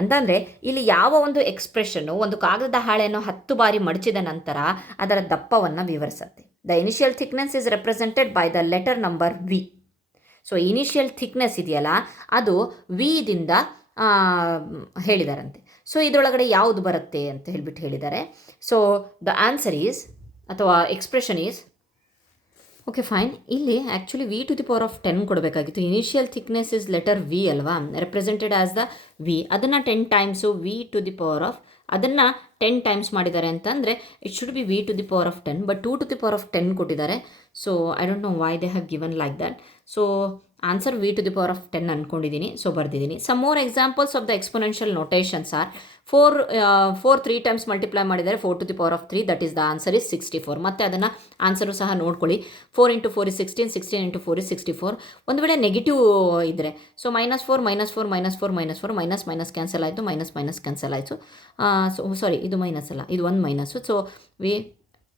ಅಂತಂದರೆ ಇಲ್ಲಿ ಯಾವ ಒಂದು ಎಕ್ಸ್ಪ್ರೆಷನ್ನು ಒಂದು ಕಾಗದದ ಹಾಳೆಯನ್ನು 10 ಬಾರಿ ಮಡಚಿದ ನಂತರ ಅದರ ದಪ್ಪವನ್ನು ವಿವರಿಸುತ್ತೆ. The initial thickness is represented by the letter number V. So initial thickness ಇದೆಯಲ್ಲ ಅದು ವಿದಿಂದ ಹೇಳಿದಾರಂತೆ. ಸೊ ಇದರೊಳಗಡೆ ಯಾವುದು ಬರುತ್ತೆ ಅಂತ ಹೇಳಿದ್ದಾರೆ. ಸೊ ದ ಆನ್ಸರ್ ಈಸ್ ಅಥವಾ ಎಕ್ಸ್ಪ್ರೆಷನ್ ಈಸ್ ಓಕೆ ಫೈನ್. ಇಲ್ಲಿ actually V to the power of 10 ಕೊಡಬೇಕಾಗಿತ್ತು. Initial thickness is letter V ಅಲ್ವಾ, ರೆಪ್ರೆಸೆಂಟೆಡ್ ಆಸ್ ದ ವಿ. ಅದನ್ನು 10 times V to the power of ಅದನ್ನು 10 ಟೈಮ್ಸ್ ಮಾಡಿದ್ದಾರೆ ಅಂತಂದರೆ it should be V to the power of 10, but 2 to the power of 10 ಕೊಟ್ಟಿದ್ದಾರೆ. So I don't know why they have given like that. So answer V to the power of 10 ಅಂದ್ಕೊಂಡಿದ್ದೀನಿ. ಸೊ ಬರ್ದಿದ್ದೀನಿ. Some more examples of the exponential notations are 4 3 times multiply ಮಾಡಿದರೆ 4 to the power of 3, that is the answer is 64. ಮತ್ತು ಅದನ್ನು answer ಸಹ ನೋಡ್ಕೊಳ್ಳಿ. 4 into 4 is 16, 16 into 4 is 64. ಒಂದು ವೇಳೆ ನೆಗೆಟಿವ್ ಇದ್ದರೆ ಸೊ -4 -4 -4 -4 ಮೈನಸ್ ಕ್ಯಾನ್ಸಲ್ ಆಯಿತು, ಮೈನಸ್ ಕ್ಯಾನ್ಸಲ್ ಆಯಿತು. ಸೊ ಸಾರಿ, ಇದು ಮೈನಸ್ ಅಲ್ಲ, ಇದು ಒಂದು minus. So we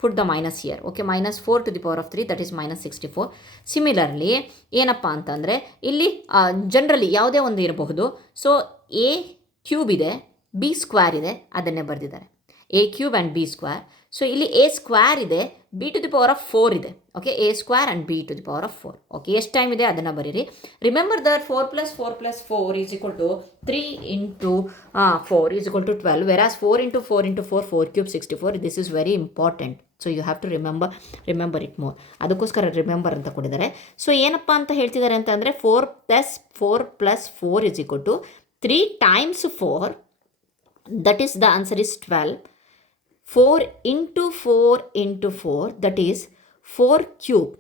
put the minus here. Okay, -4 to the power of 3, that is -64. Similarly ಏನಪ್ಪ ಅಂತಂದರೆ ಇಲ್ಲಿ ಜನರಲಿ ಯಾವುದೇ ಒಂದು ಇರಬಹುದು. ಸೊ ಎ ಕ್ಯೂಬ್ ಇದೆ, ಬಿ ಸ್ಕ್ವೇರ್ ಇದೆ, ಅದನ್ನೇ ಬರೆದಿದ್ದಾರೆ. A cube and B square. So ಇಲ್ಲಿ ಎ ಸ್ಕ್ವೇರ್ ಇದೆ, B to the power of 4 ಇದೆ. Okay, A square and B to the power of 4. Okay, ಎಷ್ಟು ಟೈಮ್ ಇದೆ ಅದನ್ನು ಬರೀರಿ. Remember that 4 + 4 + 4 is equal to 3 into 4 is equal to 12. Whereas 4 into 4 into 4 4 cube 64. This is very important. So you have to remember it more. ಅದಕ್ಕೋಸ್ಕರ remember ಅಂತ ಕೊಟ್ಟಿದ್ದಾರೆ. So ಏನಪ್ಪ ಅಂತ ಹೇಳ್ತಿದ್ದಾರೆ ಅಂತಂದರೆ 4 + 4 + 4 is equal to 3 times 4, that is the answer is 12. 4 into 4 into 4 that is 4 cube.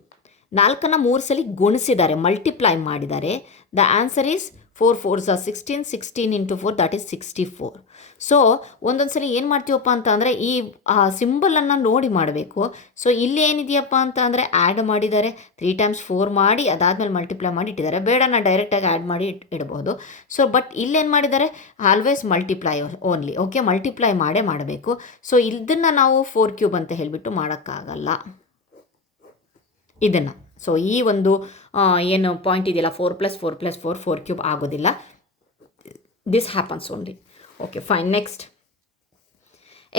4ನ್ನು 3 ಸಲ ಗುಣಿಸಿದ್ದಾರೆ, ಮಲ್ಟಿಪ್ಲೈ ಮಾಡಿದ್ದಾರೆ. The answer is 4 4s are 16, 16 into 4 that is 64. So ಒಂದೊಂದು ಸಲ ಏನು ಮಾಡ್ತೀವಪ್ಪ ಅಂತ ಅಂದರೆ ಈ ಸಿಂಬಲನ್ನು ನೋಡಿ ಮಾಡಬೇಕು. ಸೊ ಇಲ್ಲಿ ಏನಿದೆಯಪ್ಪ ಅಂತ ಅಂದರೆ ಆ್ಯಡ್ ಮಾಡಿದ್ದಾರೆ, 3 ಟೈಮ್ಸ್ 4 ಮಾಡಿ ಅದಾದಮೇಲೆ ಮಲ್ಟಿಪ್ಲೈ ಮಾಡಿ ಇಟ್ಟಿದ್ದಾರೆ. ಬೇಡ, ನಾನು ಡೈರೆಕ್ಟಾಗಿ ಆ್ಯಡ್ ಮಾಡಿ ಇಡ್ಬೋದು. ಸೊ ಬಟ್ ಇಲ್ಲೇನು ಮಾಡಿದ್ದಾರೆ, always multiply only. Okay, multiply ಮಾಡಬೇಕು. ಸೊ ಇದನ್ನು ನಾವು 4 ಕ್ಯೂಬ್ ಅಂತ ಹೇಳಿಬಿಟ್ಟು ಮಾಡೋಕ್ಕಾಗಲ್ಲ ಇದನ್ನು. ಸೊ ಈ ಒಂದು ಏನು ಪಾಯಿಂಟ್ ಇದೆಯಲ್ಲ 4 + 4 + 4 4 ಕ್ಯೂಬ್ ಆಗೋದಿಲ್ಲ. This happens only. Okay fine. Next,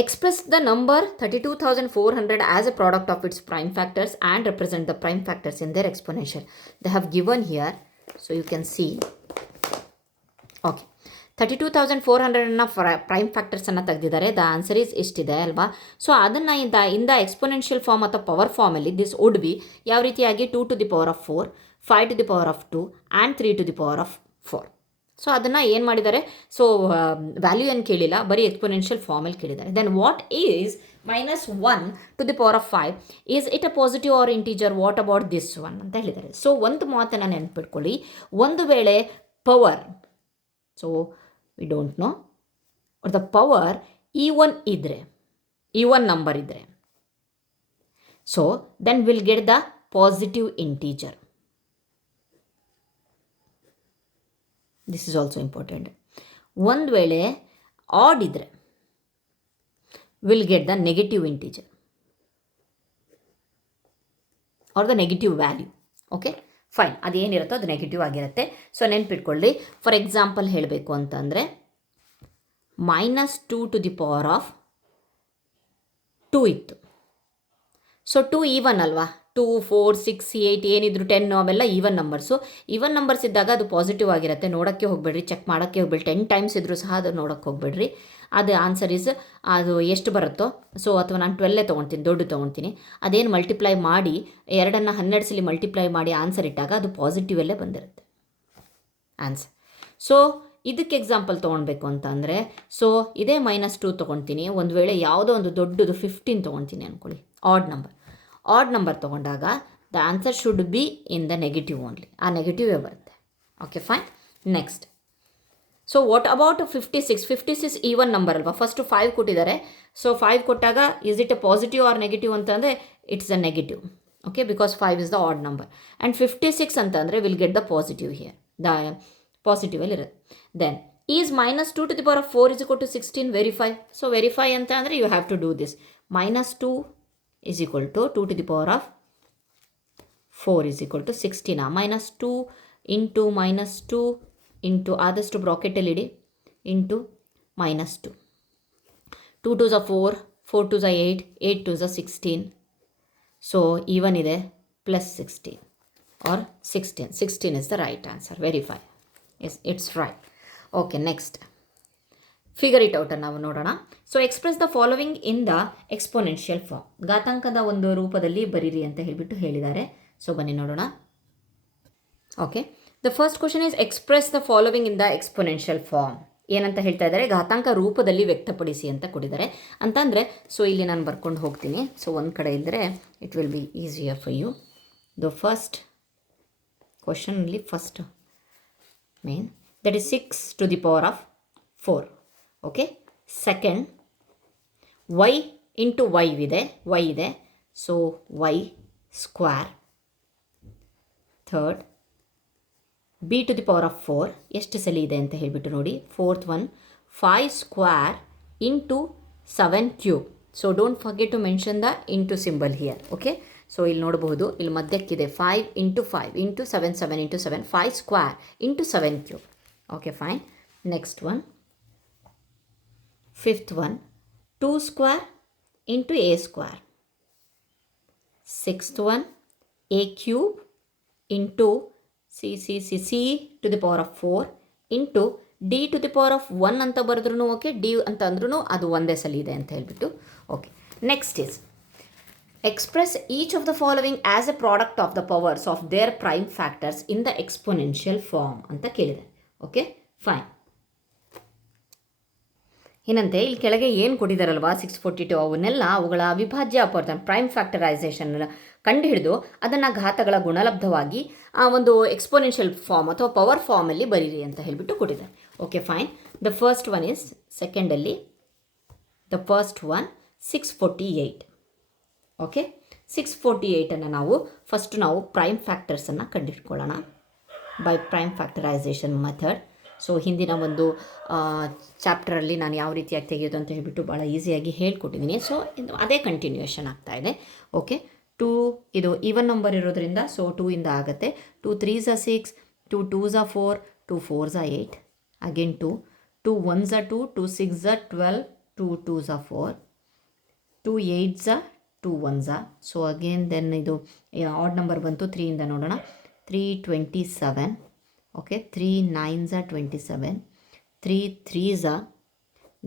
express the number 32,400 as a product of its prime factors and represent the prime factors in their exponential. They have given here. So you can see. Okay, 32,400ನ prime ಫ್ಯಾಕ್ಟರ್ಸನ್ನು ತೆಗೆದಿದ್ದಾರೆ. The answer is ಎಷ್ಟಿದೆ ಅಲ್ವಾ. So ಅದನ್ನು in the exponential form ಅಥವಾ power ಫಾರ್ಮಲ್ಲಿ this would be ಯಾವ ರೀತಿಯಾಗಿ 2 to the power of 4, 5 to the power of 2 and 3 to the power of 4. So ಅದನ್ನು ಏನು ಮಾಡಿದ್ದಾರೆ, ಸೊ ವ್ಯಾಲ್ಯೂ ಏನು ಕೇಳಿಲ್ಲ, ಬರೀ ಎಕ್ಸ್ಪೊನೆನ್ಷಿಯಲ್ ಫಾರ್ಮಲ್ಲಿ ಕೇಳಿದ್ದಾರೆ. Then what is -1 to the power of 5, is it a positive or integer, what about this one ಅಂತ ಹೇಳಿದ್ದಾರೆ. ಸೊ ಒಂದು ಮಾತನ್ನು ನೆನ್ಪಿಟ್ಕೊಳ್ಳಿ, ಒಂದು ವೇಳೆ power, so we don't know, the power even ಇದ್ದರೆ, ಈವನ್ ನಂಬರ್ ಇದ್ದರೆ, so then will get the positive integer. This is also important. ಒಂದು ವೇಳೆ ಆಡ್ ಇದ್ದರೆ will get the negative integer or the negative value. Okay fine, ಅದೇನಿರುತ್ತೋ ಅದು negative ಆಗಿರುತ್ತೆ. So ನೆನ್ಪಿಟ್ಕೊಳ್ಳಿ, for example ಹೇಳಬೇಕು ಅಂತಂದರೆ -2 ಟು ದಿ ಪವರ್ ಆಫ್ 2 ಇತ್ತು. So 2 even ಅಲ್ವಾ, 2 4 6 8 ಏನಿದ್ರು 10 ಅವೆಲ್ಲ ಈವನ್ ನಂಬರ್ಸು. ಈವನ್ ನಂಬರ್ಸ್ ಇದ್ದಾಗ ಅದು ಪಾಸಿಟಿವ್ ಆಗಿರುತ್ತೆ. ನೋಡೋಕ್ಕೆ ಹೋಗಬೇಡ್ರಿ, ಚೆಕ್ ಮಾಡೋಕ್ಕೆ ಹೋಗ್ಬೇಡಿ. 10 ಟೈಮ್ಸ್ ಇದ್ದರೂ ಸಹ ಅದು ನೋಡೋಕ್ಕೆ ಹೋಗಬೇಡ್ರಿ. ಅದು ಆನ್ಸರ್ ಈಸ್ ಅದು ಎಷ್ಟು ಬರುತ್ತೋ, ಸೊ ಅಥವಾ ನಾನು 12 ತೊಗೊಳ್ತೀನಿ, ದೊಡ್ಡ ತೊಗೊಳ್ತೀನಿ, ಅದೇನು ಮಲ್ಟಿಪ್ಲೈ ಮಾಡಿ 2ನ್ನು 12 ಸಲ ಮಲ್ಟಿಪ್ಲೈ ಮಾಡಿ ಆನ್ಸರ್ ಇಟ್ಟಾಗ ಅದು ಪಾಸಿಟಿವಲ್ಲೇ ಬಂದಿರುತ್ತೆ ಆನ್ಸರ್. ಸೊ ಇದಕ್ಕೆ ಎಕ್ಸಾಂಪಲ್ ತೊಗೊಳ್ಬೇಕು ಅಂತ ಅಂದರೆ, ಸೊ ಇದೇ -2 ತೊಗೊಳ್ತೀನಿ. ಒಂದು ವೇಳೆ ಯಾವುದೋ ಒಂದು ದೊಡ್ಡದು 15 ತೊಗೊಳ್ತೀನಿ ಅಂದ್ಕೊಳ್ಳಿ, ಆಡ್ ನಂಬರ್ ತೊಗೊಂಡಾಗ the answer should be in the negative only. ಆ ನೆಗೆಟಿವೇ ಬರುತ್ತೆ. Okay fine. Next, so what about 56? 56 even number ಅಲ್ವಾ. ಫಸ್ಟು 5 ಕೊಟ್ಟಿದ್ದಾರೆ. ಸೊ 5 ಕೊಟ್ಟಾಗ is it a positive or negative ಅಂತಂದರೆ it's a negative. Okay, because 5 is the odd number and 56 ಅಂತಂದರೆ will get the positive here, the ಪಾಸಿಟಿವಲ್ಲಿ ಇರುತ್ತೆ. Then is -2 to the power of 4 is equal to 16. Verify. So verify ಅಂತ ಅಂದರೆ you have to do this. -2 is equal to 2 to the power of 4 is equal to 16. -2 into -2 into ಆದಷ್ಟು ಬ್ರಾಕೆಟಲ್ಲಿ ಇಡಿ, into -2. 2 2s are 4, 4 2s are 8, 8 2s are 16. So even ಇದೆ +16 or 16. 16 is the right answer. Verify. Yes, it's right. Okay, next. Figure it out ನಾವು ನೋಡೋಣ. So express the following in the exponential form. ಘಾತಾಂಕದ ಒಂದು ರೂಪದಲ್ಲಿ ಬರೀರಿ ಅಂತ ಹೇಳಿದ್ದಾರೆ. So ಬನ್ನಿ ನೋಡೋಣ. Okay, the first question is express the following in the exponential form. ಏನಂತ ಹೇಳ್ತಾ ಇದ್ದಾರೆ, ಘಾತಾಂಕ ರೂಪದಲ್ಲಿ ವ್ಯಕ್ತಪಡಿಸಿ ಅಂತ ಕೊಟ್ಟಿದ್ದಾರೆ. ಅಂತಂದರೆ ಸೊ ಇಲ್ಲಿ ನಾನು ಬರ್ಕೊಂಡು ಹೋಗ್ತೀನಿ. ಸೊ ಒಂದು ಕಡೆ ಇದ್ದರೆ it will be easier for you. The first ಕ್ವಶನಲ್ಲಿ first main that is 6 to the power of 4. Okay, second y into y ಇದೆ. So y square. Third b to the power of 4 ಎಷ್ಟು ಸಲ ಇದೆ ಅಂತ ಹೇಳಿಬಿಟ್ಟು ನೋಡಿ. Fourth one 5 square into 7 cube. So don't forget to mention the into symbol here. Okay, so ಇಲ್ಲಿ ನೋಡಬಹುದು, ಇಲ್ಲಿ ಮಧ್ಯಕ್ಕಿದೆ 5 into 5 into 7 7 into 7 5 square into 7 cube. Okay fine. Next one, fifth one 2 square into a square. Sixth one a cube into c to the power of 4 into d to the power of 1 ಅಂತ ಬರೆದ್ರೂ okay, D ಅಂತ ಅಂದ್ರೂ ಅದು ಒಂದೇ ಸಲ ಇದೆ ಅಂತ ಹೇಳ್ಬಿಟ್ಟು. Okay, next is express each of the following as a product of the powers of their prime factors in the exponential form ಅಂತ ಕೇಳಿದೆ. Okay fine. ಏನಂತೆ ಇಲ್ಲಿ ಕೆಳಗೆ ಏನು ಕೊಟ್ಟಿದ್ದಾರಲ್ವಾ 642, ಅವನ್ನೆಲ್ಲ ಅವುಗಳ ಅವಿಭಾಜ್ಯ ಅಪವರ್ತನ ಪ್ರೈಮ್ ಫ್ಯಾಕ್ಟರೈಸೇಷನ್ ಕಂಡುಹಿಡಿದು ಅದನ್ನು ಘಾತಗಳ ಗುಣಲಬ್ಧವಾಗಿ ಆ ಒಂದು ಎಕ್ಸ್ಪೋನೆನ್ಷಿಯಲ್ ಫಾರ್ಮ್ ಅಥವಾ ಪವರ್ ಫಾರ್ಮಲ್ಲಿ ಬರೀರಿ ಅಂತ ಹೇಳಿಬಿಟ್ಟು ಕೊಟ್ಟಿದ್ದಾರೆ. Okay fine. The first one is ಸೆಕೆಂಡಲ್ಲಿ ದ ಫಸ್ಟ್ ಒನ್ 648. ಓಕೆ, 648 ನಾವು ಪ್ರೈಮ್ ಫ್ಯಾಕ್ಟರ್ಸನ್ನು ಕಂಡುಹಿಡ್ಕೊಳ್ಳೋಣ by prime factorisation method. So ಹಿಂದಿನ ಒಂದು ಚಾಪ್ಟರಲ್ಲಿ ನಾನು ಯಾವ ರೀತಿಯಾಗಿ ತೆಗೆಯೋದು ಅಂತ ಹೇಳಿಬಿಟ್ಟು ಭಾಳ ಈಸಿಯಾಗಿ ಹೇಳ್ಕೊಟ್ಟಿದ್ದೀನಿ. ಸೊ ಇದು ಅದೇ ಕಂಟಿನ್ಯೂಯೇಷನ್ ಆಗ್ತಾ ಇದೆ. ಓಕೆ, 2 ಇದು ಈವನ್ ನಂಬರ್ ಇರೋದ್ರಿಂದ ಸೊ 2 ಇಂದ ಆಗುತ್ತೆ. 2 3s are 6, 2 2s are 4, 2 4s are 8, again 2 2 1s are 2, 2 6s are 12, 2 2s are 4, 2 8s are 2 1s are. So again then ಇದು ಆಡ್ ನಂಬರ್ ಬಂತು 3 ಇಂದ ನೋಡೋಣ. 3 27. Okay, 3 9s are 27, 3 3s are,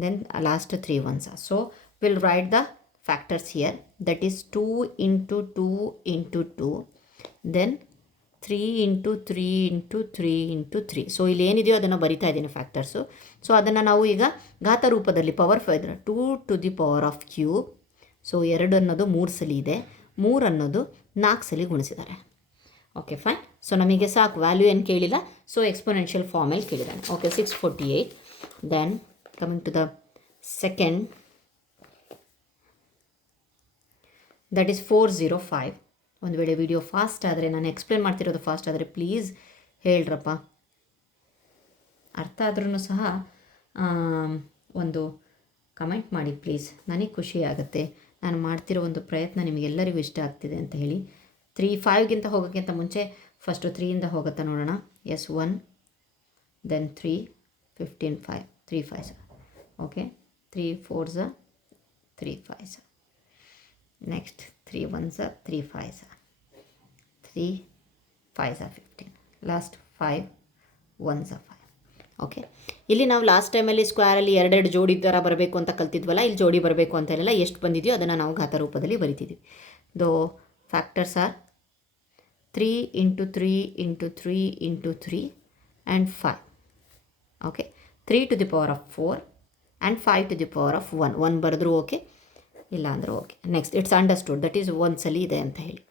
then last 3 1s are. So we'll write the factors here, that is 2 into 2 into 2, then 3 into 3 into 3 into 3. So ಇಲ್ಲಿ ಏನಿದೆಯೋ ಅದನ್ನು ಬರಿತಾ ಇದ್ದೀನಿ factors. So ಅದನ್ನು ನಾವು ಈಗ ಘಾತ ರೂಪದಲ್ಲಿ power 2 to the power of cube. So 2 ಅನ್ನೋದು 3 ಸಲ ಇದೆ, 3 ಅನ್ನೋದು 4 ಸಲ ಗುಣಿಸಿದ್ದಾರೆ. Okay fine. ಸೊ ನಮಗೆ ಸಾಕು, ವ್ಯಾಲ್ಯೂ ಏನು ಕೇಳಿಲ್ಲ. ಸೊ ಎಕ್ಸ್ಪೋನೆನ್ಷಿಯಲ್ ಫಾರ್ಮಲ್ಲಿ ಕೇಳಿದ್ದಾನೆ. Okay, 648. Then coming to the second, that is 405. ಒಂದು ವೇಳೆ ವಿಡಿಯೋ ಫಾಸ್ಟ್ ಆದರೆ, ನಾನು ಎಕ್ಸ್ಪ್ಲೇನ್ ಮಾಡ್ತಿರೋದು ಫಾಸ್ಟ್ ಆದರೆ ಪ್ಲೀಸ್ ಹೇಳ್ರಪ್ಪ. ಅರ್ಥ ಆದ್ರೂ ಸಹ ಒಂದು ಕಮೆಂಟ್ ಮಾಡಿ ಪ್ಲೀಸ್, ನನಗೆ ಖುಷಿ ಆಗುತ್ತೆ. ನಾನು ಮಾಡ್ತಿರೋ ಒಂದು ಪ್ರಯತ್ನ ನಿಮಗೆಲ್ಲರಿಗೂ ಇಷ್ಟ ಆಗ್ತಿದೆ ಅಂತ ಹೇಳಿ. 3 5ಗಿಂತ ಹೋಗೋಕ್ಕಿಂತ ಮುಂಚೆ ಫಸ್ಟು 3ಇಂದ ಹೋಗುತ್ತಾ ನೋಡೋಣ. Yes 1, then 3 15 5 3 5s. Okay, 3 4s, 3 5s. Next 3 1s, 3 5s, 3 5s 15, last 5 1s 5. Okay, ಇಲ್ಲಿ ನಾವು ಲಾಸ್ಟ್ ಟೈಮಲ್ಲಿ ಸ್ಕ್ವೇರಲ್ಲಿ 2 ಜೋಡಿ ಥರ ಬರಬೇಕು ಅಂತ ಕಲ್ತಿದ್ವಲ್ಲ, ಇಲ್ಲಿ ಜೋಡಿ ಬರಬೇಕು ಅಂತ ಇಲ್ಲ, ಎಷ್ಟು ಬಂದಿದೆಯೋ ಅದನ್ನು ನಾವು ಘಾತ ರೂಪದಲ್ಲಿ ಬರಿತಿದ್ವಿ. ದೋ factors are 3 into 3 into 3 into 3 and 5. Okay, 3 to the power of 4 and 5 to the power of 1. 1 ಬರೆದ್ರು ಓಕೆ, ಇಲ್ಲ ಅಂದರೂ okay. Next it's understood, that is ಒಂದ್ಸಲಿ ಇದೆ ಅಂತ ಹೇಳಿ.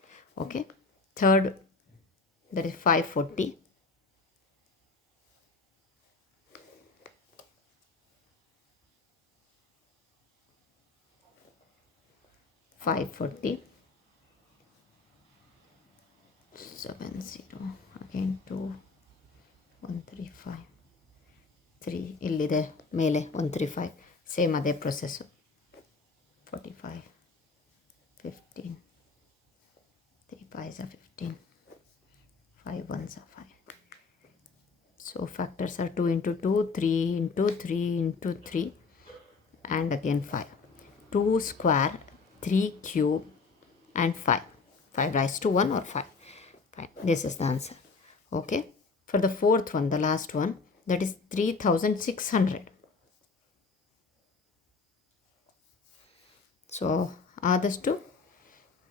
Okay, third that is 540. $540, 70, again 2 135 3 ಇಲ್ಲಿದೆ ಮೇಲೆ 135, ಸೇಮ್ ಅದೇ process. 45 15, 3 5s 15, 5 1s 5. So factors are 2 into 2, 3 into 3 into 3, and again 5. 2 square, 3 cube, and 5. 5 raised to 1 or 5. Fine. This is the answer. Okay. For the fourth one, the last one, that is 3600. So ಆದಷ್ಟು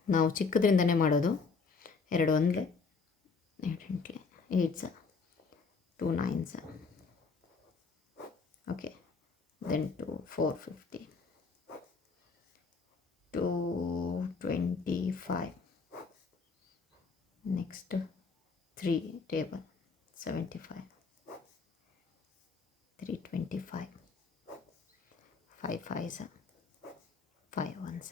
ನಾವು ಚಿಕ್ಕದ್ರಿಂದನೇ ಮಾಡೋದು. 2 1 8 8 8 2 9 okay, then 2 450 225, next 3 table 75, 325, 5 5s, 5 1s.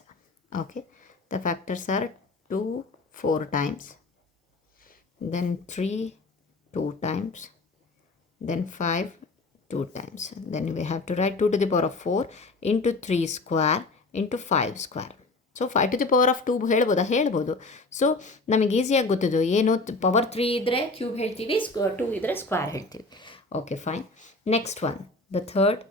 Okay, the factors are 2 4 times, then 3 2 times, then 5 2 times. Then we have to write 2 to the power of 4 into 3 square into 5 square. So 5 to the power of 2 ಹೇಳ್ಬೋದು. So ನಮಗೆ ಈಸಿಯಾಗಿ ಗೊತ್ತಿದ್ದು ಏನು, power 3 ಇದ್ದರೆ cube ಹೇಳ್ತೀವಿ, 2 ಇದ್ದರೆ square ಹೇಳ್ತೀವಿ. Okay fine. Next one, the third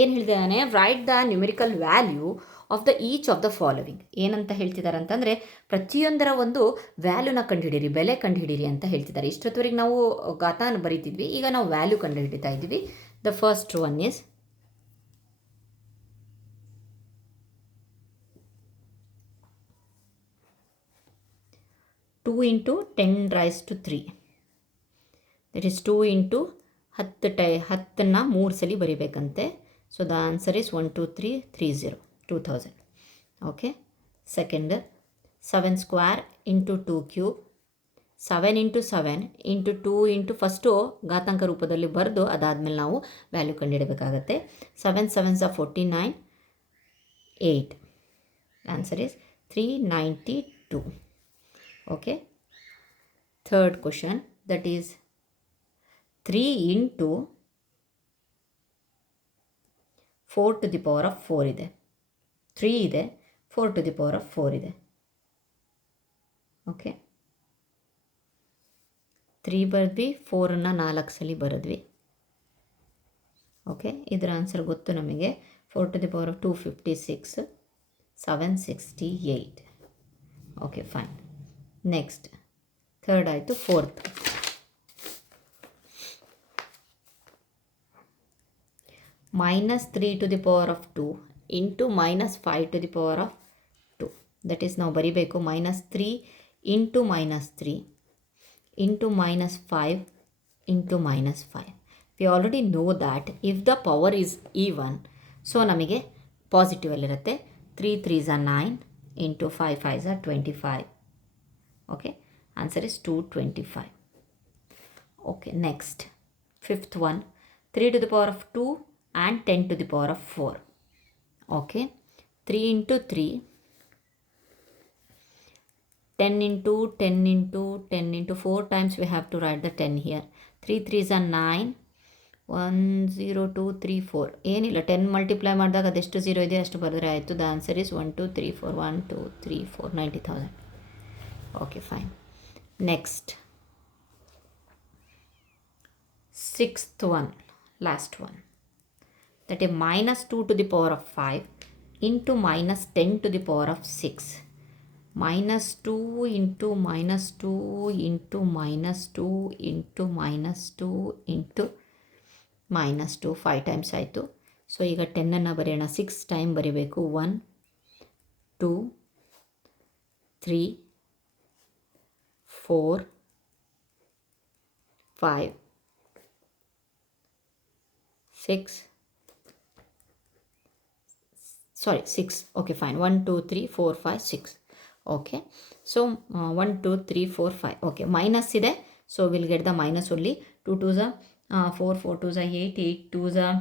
ಏನು ಹೇಳ್ತಿದ್ದಾನೆ, write the numerical value of the each of the following. ಏನಂತ ಹೇಳ್ತಿದ್ದಾರೆ ಅಂತಂದರೆ, ಪ್ರತಿಯೊಂದರ ಒಂದು ವ್ಯಾಲ್ಯೂನ ಕಂಡುಹಿಡೀರಿ, ಬೆಲೆ ಕಂಡುಹಿಡೀರಿ ಅಂತ ಹೇಳ್ತಿದ್ದಾರೆ. ಇಷ್ಟೊತ್ತವರೆಗೆ ನಾವು ಘಾತಾನ ಬರೀತಿದ್ವಿ, ಈಗ ನಾವು ವ್ಯಾಲ್ಯೂ ಕಂಡುಹಿಡಿತಾ ಇದ್ವಿ. The first one is 2 into 10 raised to 3. That is 2 into 10ನ 3 ಸಲ ಬರಿಬೇಕಂತೆ. So the answer is 1 2 3 30 2000. Okay. Second 7 square into 2 cube, 7 into 7 into 2 into first ಘಾತಾಂಕ ರೂಪದಲ್ಲಿ ಬರೆದು ಅದಾದಮೇಲೆ ನಾವು ವ್ಯಾಲ್ಯೂ ಕಂಡುಹಿಡಬೇಕಾಗತ್ತೆ. 7 7s are 49, 8. Answer is 392. Okay. Third question, that is 3 into 4 to the power of 4 ಇದೆ. 3 ಇದೆ, 4 to the power of 4 ಇದೆ. Okay, 3 ಬರೆದ್ವಿ, 4ನ್ನು 4 ಸಲ ಬರೆದ್ವಿ. ಓಕೆ, ಇದರ ಆನ್ಸರ್ ಗೊತ್ತು ನಮಗೆ. 4 to the power of 256, 768. Okay fine. Next third ಆಯಿತು. Fourth, -3 to the power of 2 into -5 to the power of 2. That is ನಾವು ಬರಿಬೇಕು -3 into -3 into -5 into -5. We already know that if the power is even, so ನಮಗೆ ಪಾಸಿಟಿವಲ್ಲಿರುತ್ತೆ. 3 3s are 9 into 5 5s are 25. Okay, answer is 225. Okay, next, fifth one, 3 to the power of 2 and 10 to the power of 4. Okay, 3 into 3, 10 into 10 into 10 into 4 times we have to write the 10 here. 3 3s are 9, 1 0 2 3 4. ಏನಿಲ್ಲ, 10 multiply ಮಾಡಿದಾಗ ಅದೆಷ್ಟು 0 ಇದೆ ಅಷ್ಟು ಬರೆದ್ರೆ ಆಯಿತು. The answer is 1 2 3 4 1 2 3 4 90,000. Okay, fine. Next, sixth one, last one, that is -2 to the power of 5 into -10 to the power of 6. -2 into -2 into -2 into -2 into -2, 5 times ಆಯಿತು. So ಈಗ 10ಅನ್ನು ಬರೆಯೋಣ. 6 ಟೈಮ್ ಬರೀಬೇಕು. 1 2 3 4 5 6 Okay, fine. 1 2 3 4 5 6. Okay, so 1 2 3 4 5. Okay, minus ಇದೆ, so we'll get the minus only. 2 2s are 4 4 2s are 8 8 2s are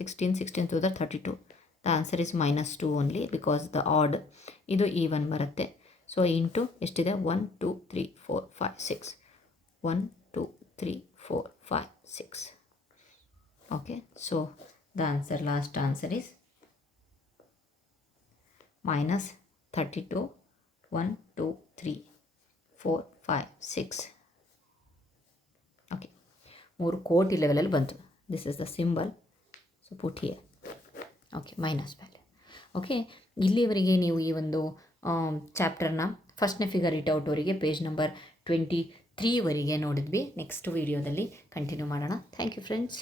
16 16 2s are 32. The answer is -2 only because the odd ಇದು even ಬರುತ್ತೆ. So into ಎಷ್ಟಿದೆ, 1 2 3 4 5 6, 1 2 3 4 5 6. Okay, so the answer, last answer is -32. 1 2 3 4 5 6 3 ಕೋಟಿ ಲೆವೆಲಲ್ಲಿ ಬಂತು. This is the symbol. So put here. Okay, minus value. Okay, ಇಲ್ಲಿವರೆಗೆ ನೀವು ಈ ಒಂದು ಚಾಪ್ಟರ್ನ ಫಸ್ಟ್ನೇ ಫಿಗರ್ ಇಟ್ ಔಟ್ ಅವರಿಗೆ ಪೇಜ್ ನಂಬರ್ 23ವರೆಗೆ ನೋಡಿದ್ವಿ. ನೆಕ್ಸ್ಟ್ ವೀಡಿಯೋದಲ್ಲಿ ಕಂಟಿನ್ಯೂ ಮಾಡೋಣ. Thank you friends.